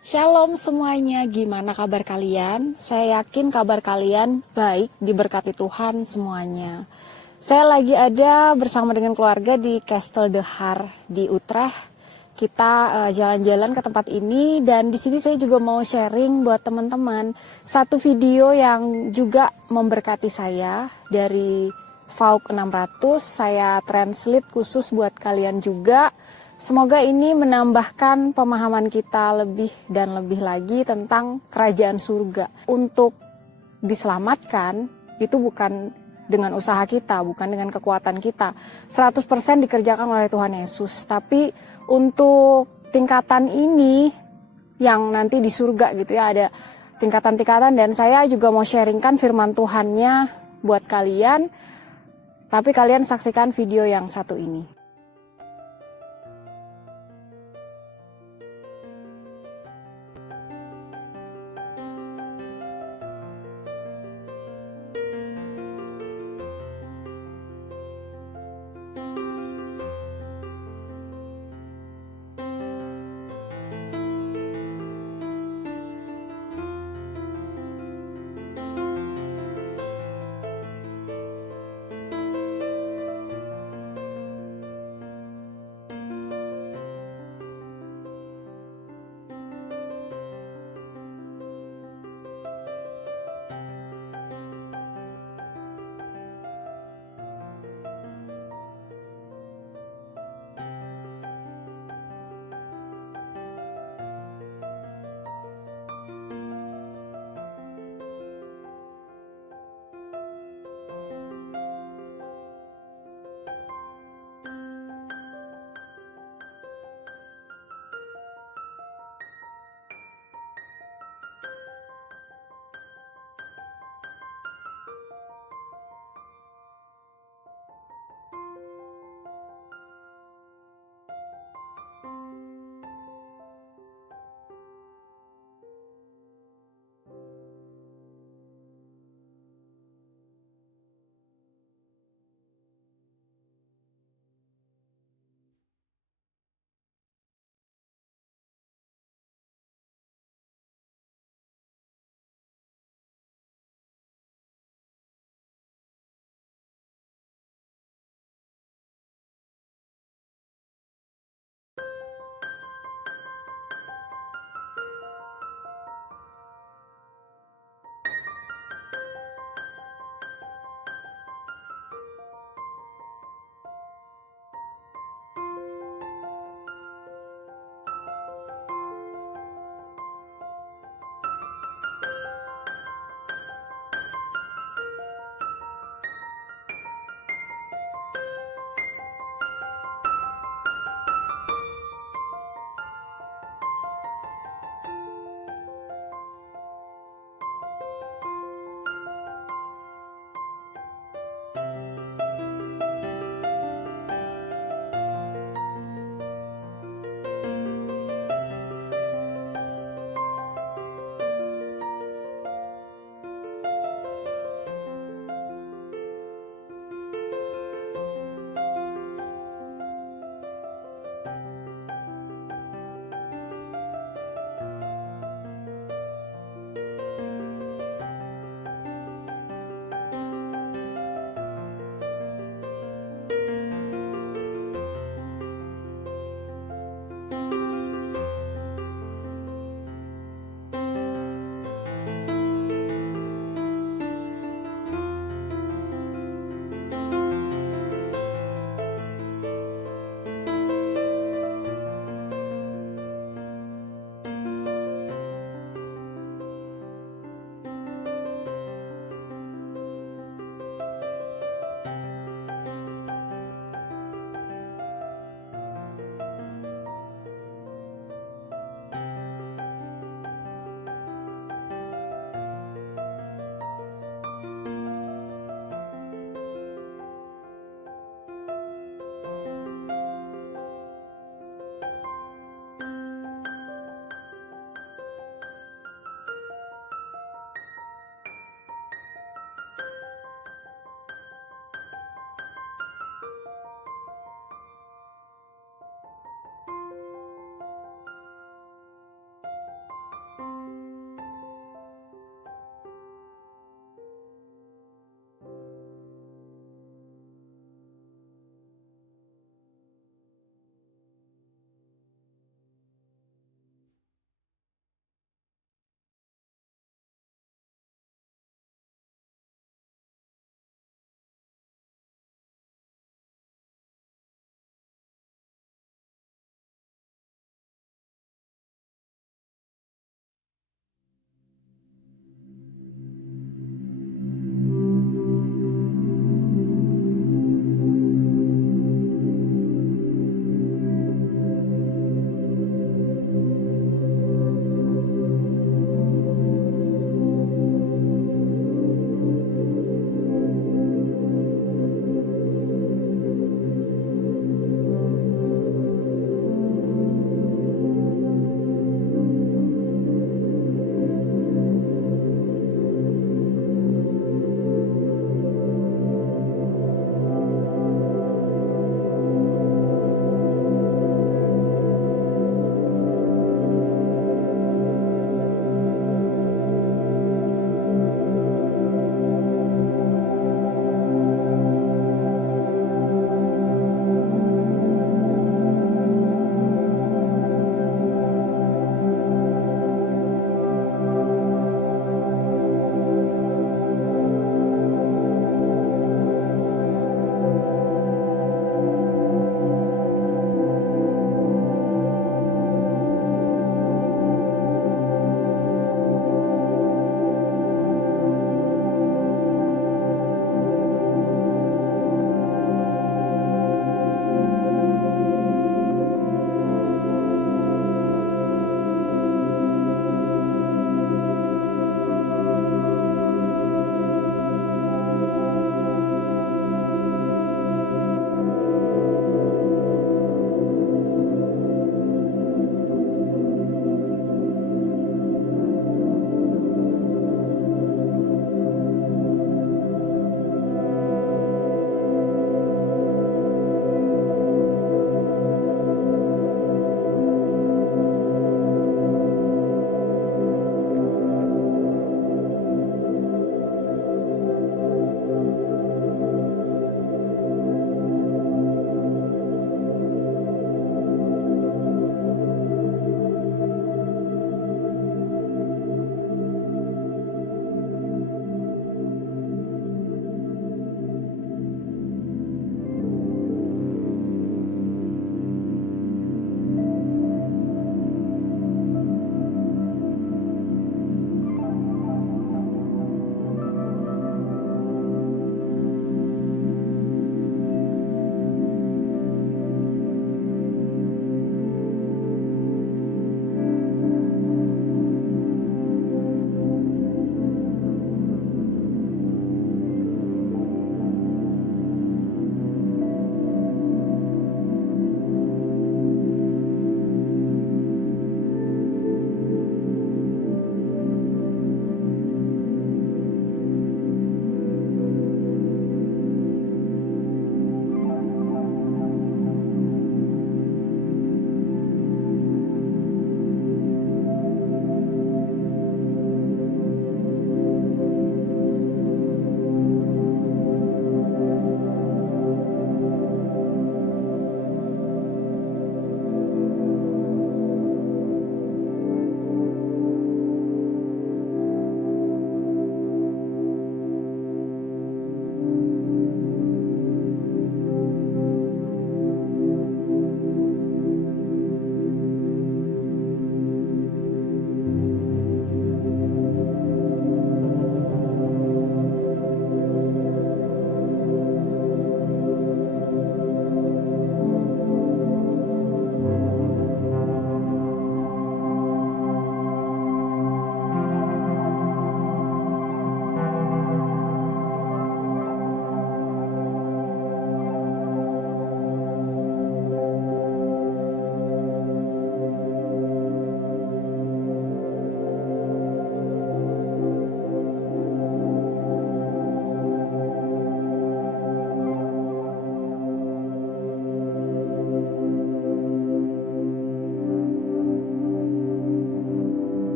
Shalom semuanya, gimana kabar kalian? Saya yakin kabar kalian baik, diberkati Tuhan semuanya. Saya lagi ada bersama dengan keluarga di Castle de Har di Utrecht. Kita jalan-jalan ke tempat ini dan di sini saya juga mau sharing buat teman-teman satu video yang juga memberkati saya dari VAUK 600. Saya translate khusus buat kalian juga. Semoga ini menambahkan pemahaman kita lebih dan lebih lagi tentang kerajaan surga. Untuk diselamatkan itu bukan dengan usaha kita, bukan dengan kekuatan kita. 100% dikerjakan oleh Tuhan Yesus. Tapi untuk tingkatan ini yang nanti di surga gitu ya, ada tingkatan-tingkatan dan saya juga mau sharingkan firman Tuhannya buat kalian. Tapi kalian saksikan video yang satu ini.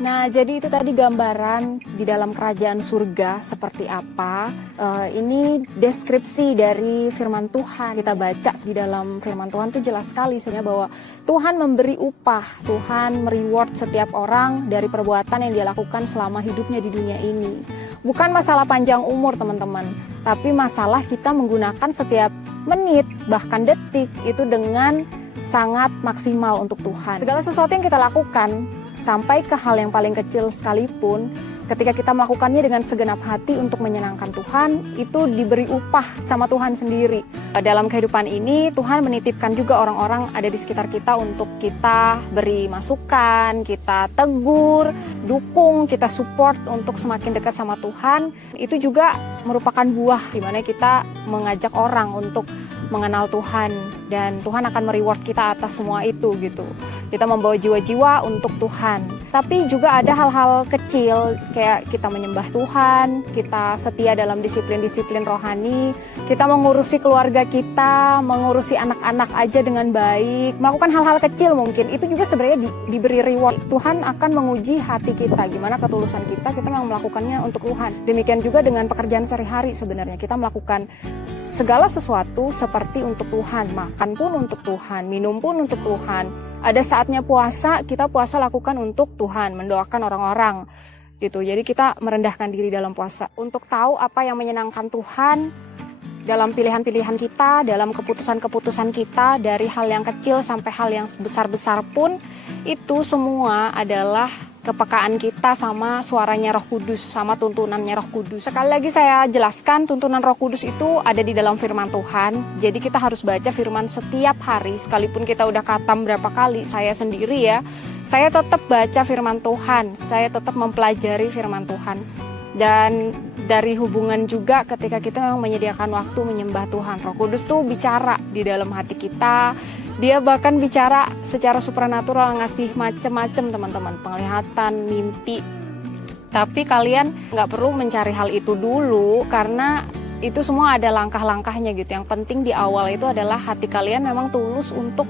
Nah, jadi itu tadi gambaran di dalam kerajaan surga seperti apa. Ini deskripsi dari firman Tuhan. Kita baca di dalam firman Tuhan itu jelas sekali sebenarnya bahwa Tuhan memberi upah, Tuhan mereward setiap orang dari perbuatan yang dia lakukan selama hidupnya di dunia ini. Bukan masalah panjang umur teman-teman, tapi masalah kita menggunakan setiap menit, bahkan detik itu dengan sangat maksimal untuk Tuhan. Segala sesuatu yang kita lakukan, sampai ke hal yang paling kecil sekalipun, ketika kita melakukannya dengan segenap hati untuk menyenangkan Tuhan, itu diberi upah sama Tuhan sendiri. Dalam kehidupan ini, Tuhan menitipkan juga orang-orang ada di sekitar kita untuk kita beri masukan, kita tegur, dukung, kita support untuk semakin dekat sama Tuhan. Itu juga merupakan buah di mana kita mengajak orang untuk mengenal Tuhan, dan Tuhan akan mereward kita atas semua itu gitu. Kita membawa jiwa-jiwa untuk Tuhan. Tapi juga ada hal-hal kecil kayak kita menyembah Tuhan, kita setia dalam disiplin-disiplin rohani, kita mengurusi keluarga kita, mengurusi anak-anak aja dengan baik, melakukan hal-hal kecil mungkin. Itu juga sebenarnya diberi reward. Tuhan akan menguji hati kita, gimana ketulusan kita memang melakukannya untuk Tuhan. Demikian juga dengan pekerjaan sehari-hari sebenarnya. Kita melakukan segala sesuatu seperti untuk Tuhan, makan pun untuk Tuhan, minum pun untuk Tuhan. Ada saatnya puasa, kita puasa lakukan untuk Tuhan, mendoakan orang-orang gitu. Jadi kita merendahkan diri dalam puasa untuk tahu apa yang menyenangkan Tuhan dalam pilihan-pilihan kita, dalam keputusan-keputusan kita, dari hal yang kecil sampai hal yang besar-besar pun, itu semua adalah kepekaan kita sama suaranya Roh Kudus, sama tuntunannya Roh Kudus. Sekali lagi saya jelaskan, tuntunan Roh Kudus itu ada di dalam firman Tuhan. Jadi kita harus baca firman setiap hari, sekalipun kita udah khatam berapa kali. Saya sendiri ya, saya tetap baca firman Tuhan, saya tetap mempelajari firman Tuhan. Dan dari hubungan juga ketika kita memang menyediakan waktu menyembah Tuhan, Roh Kudus tuh bicara di dalam hati kita. Dia bahkan bicara secara supranatural, ngasih macem-macem teman-teman, penglihatan, mimpi. Tapi kalian nggak perlu mencari hal itu dulu, karena itu semua ada langkah-langkahnya gitu. Yang penting di awal itu adalah hati kalian memang tulus untuk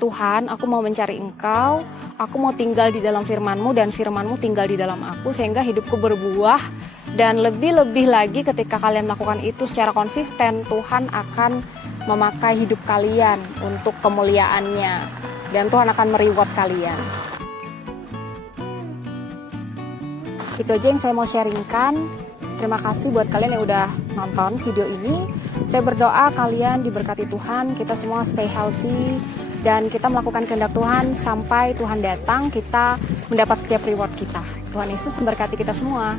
Tuhan, aku mau mencari Engkau, aku mau tinggal di dalam firman-Mu, dan firman-Mu tinggal di dalam aku, sehingga hidupku berbuah. Dan lebih-lebih lagi ketika kalian melakukan itu secara konsisten, Tuhan akan memakai hidup kalian untuk kemuliaannya, dan Tuhan akan mereward kalian. Itu aja yang saya mau sharingkan. Terima kasih buat kalian yang udah nonton video ini. Saya berdoa kalian diberkati Tuhan, kita semua stay healthy, dan kita melakukan kehendak Tuhan sampai Tuhan datang, kita mendapat setiap reward kita. Tuhan Yesus memberkati kita semua.